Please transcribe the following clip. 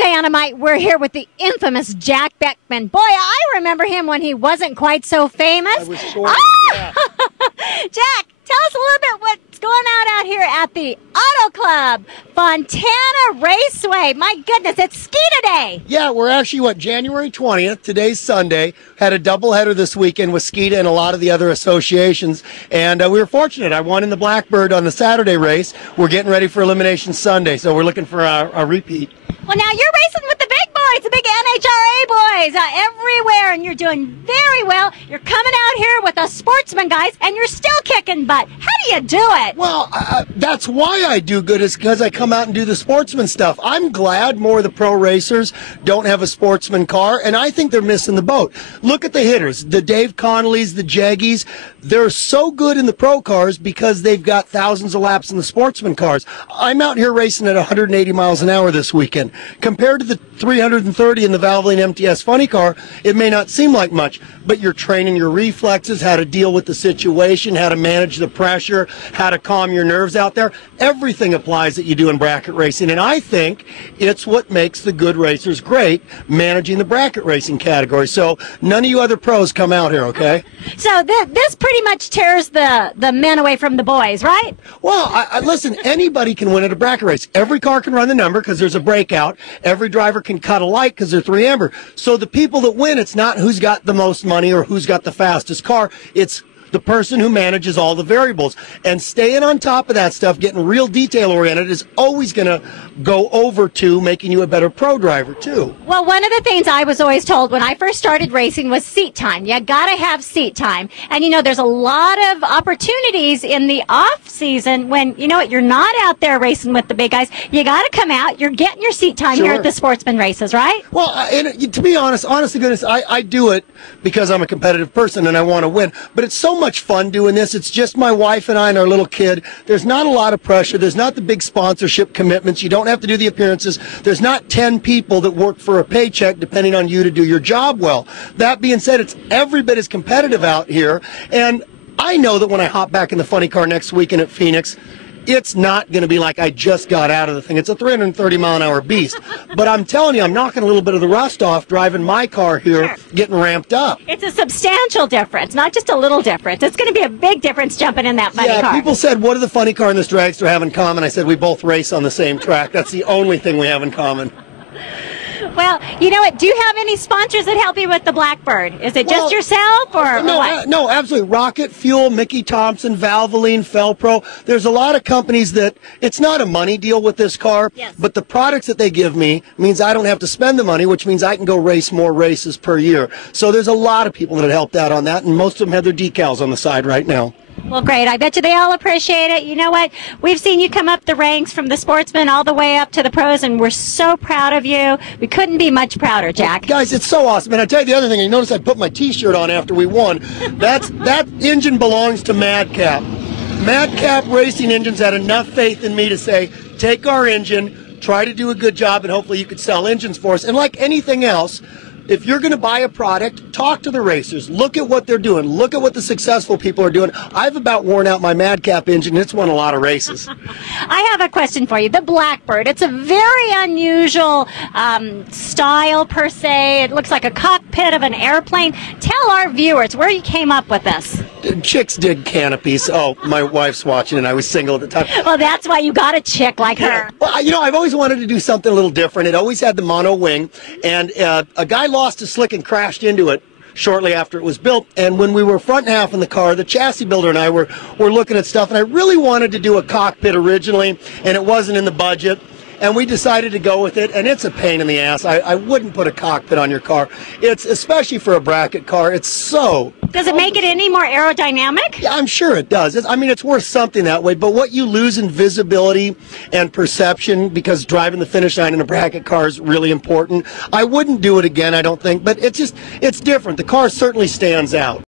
Dynamite. We're here with the infamous Jack Beckman. Boy, I remember him when he wasn't quite so famous. I was sort of, yeah. Jack, tell us a little bit what's going on out here at the Auto Club, Fontana Raceway. My goodness, it's ski today. Yeah, we're actually, January 20th, today's Sunday, had a doubleheader this weekend with SKIDA and a lot of the other associations, and we were fortunate. I won in the Blackbird on the Saturday race. We're getting ready for Elimination Sunday, so we're looking for a repeat. Well, now you're racing with the big boys, the big NHRA boys, everywhere, and you're doing very well. You're coming out here with us sportsmen guys, and you're still kicking butt. How do you do it? Well, that's why I do good, is because I come out and do the sportsman stuff. I'm glad more of the pro racers don't have a sportsman car, and I think they're missing the boat. Look at the hitters, the Dave Connollys, the Jaggies. They're so good in the pro cars because they've got thousands of laps in the sportsman cars. I'm out here racing at 180 miles an hour this weekend. Compared to the 330 in the Valvoline MTS Funnycar, it may not seem like much, but you're training your reflexes, how to deal with the situation, how to manage the pressure, how to calm your nerves out there. Everything applies that you do in bracket racing, and I think it's what makes the good racers great, managing the bracket racing category. So none of you other pros come out here, okay? So this pretty much tears the men away from the boys, right? Well, listen, anybody can win at a bracket race. Every car can run the number because there's a breakout. Every driver can cut a light because they're 3 amber. So the people that win, it's not who's got the most money or who's got the fastest car. It's the person who manages all the variables. And staying on top of that stuff, getting real detail-oriented, is always going to go over to making you a better pro driver, too. Well, one of the things I was always told when I first started racing was seat time. You got to have seat time. And, you know, there's a lot of opportunities in the off-season when, you know what, you're not out there racing with the big guys. You got to come out. You're getting your seat time here at the sportsman races, right? Well, and to be honest to goodness, I do it because I'm a competitive person and I want to win. But it's so much fun doing this. It's just my wife and I and our little kid. There's not a lot of pressure. There's not the big sponsorship commitments. You don't have to do the appearances. There's not 10 people that work for a paycheck depending on you to do your job well. That being said, it's every bit as competitive out here. And I know that when I hop back in the Funnycar next weekend at Phoenix, it's not going to be like I just got out of the thing. It's a 330-mile-an-hour beast. But I'm telling you, I'm knocking a little bit of the rust off driving my car here, getting ramped up. It's a substantial difference, not just a little difference. It's going to be a big difference jumping in that funny car. Yeah, people said, what do the funny car and this dragster have in common? I said, we both race on the same track. That's the only thing we have in common. Well, you know what? Do you have any sponsors that help you with the Blackbird? Is it just yourself or what? No, absolutely. Rocket Fuel, Mickey Thompson, Valvoline, Felpro. There's a lot of companies that it's not a money deal with this car, but the products that they give me means I don't have to spend the money, which means I can go race more races per year. So there's a lot of people that have helped out on that, and most of them have their decals on the side right now. Well, great. I bet you they all appreciate it. You know what? We've seen you come up the ranks from the sportsmen all the way up to the pros, and we're so proud of you. We couldn't be much prouder, Jack. Well, guys, it's so awesome. And I tell you the other thing, you notice I put my T-shirt on after we won. That engine belongs to Madcap. Madcap Racing Engines had enough faith in me to say, take our engine, try to do a good job, and hopefully you could sell engines for us. And like anything else, if you're going to buy a product, talk to the racers. Look at what they're doing. Look at what the successful people are doing. I've about worn out my Madcap engine. It's won a lot of races. I have a question for you. The Blackbird, it's a very unusual style per se. It looks like a cockpit of an airplane. Tell our viewers where you came up with this. Chicks dig canopies. Oh, my wife's watching and I was single at the time. Well, that's why you got a chick like her. Well, you know, I've always wanted to do something a little different. It always had the mono wing, and a guy lost his slick and crashed into it shortly after it was built. And when we were front half in the car, the chassis builder and I were looking at stuff, and I really wanted to do a cockpit originally, and it wasn't in the budget. And we decided to go with it, and it's a pain in the ass. I wouldn't put a cockpit on your car. It's, especially for a bracket car, it's so... Does it make it any more aerodynamic? Yeah, I'm sure it does. I mean, it's worth something that way, but what you lose in visibility and perception, because driving the finish line in a bracket car is really important, I wouldn't do it again, I don't think, but it's different. The car certainly stands out.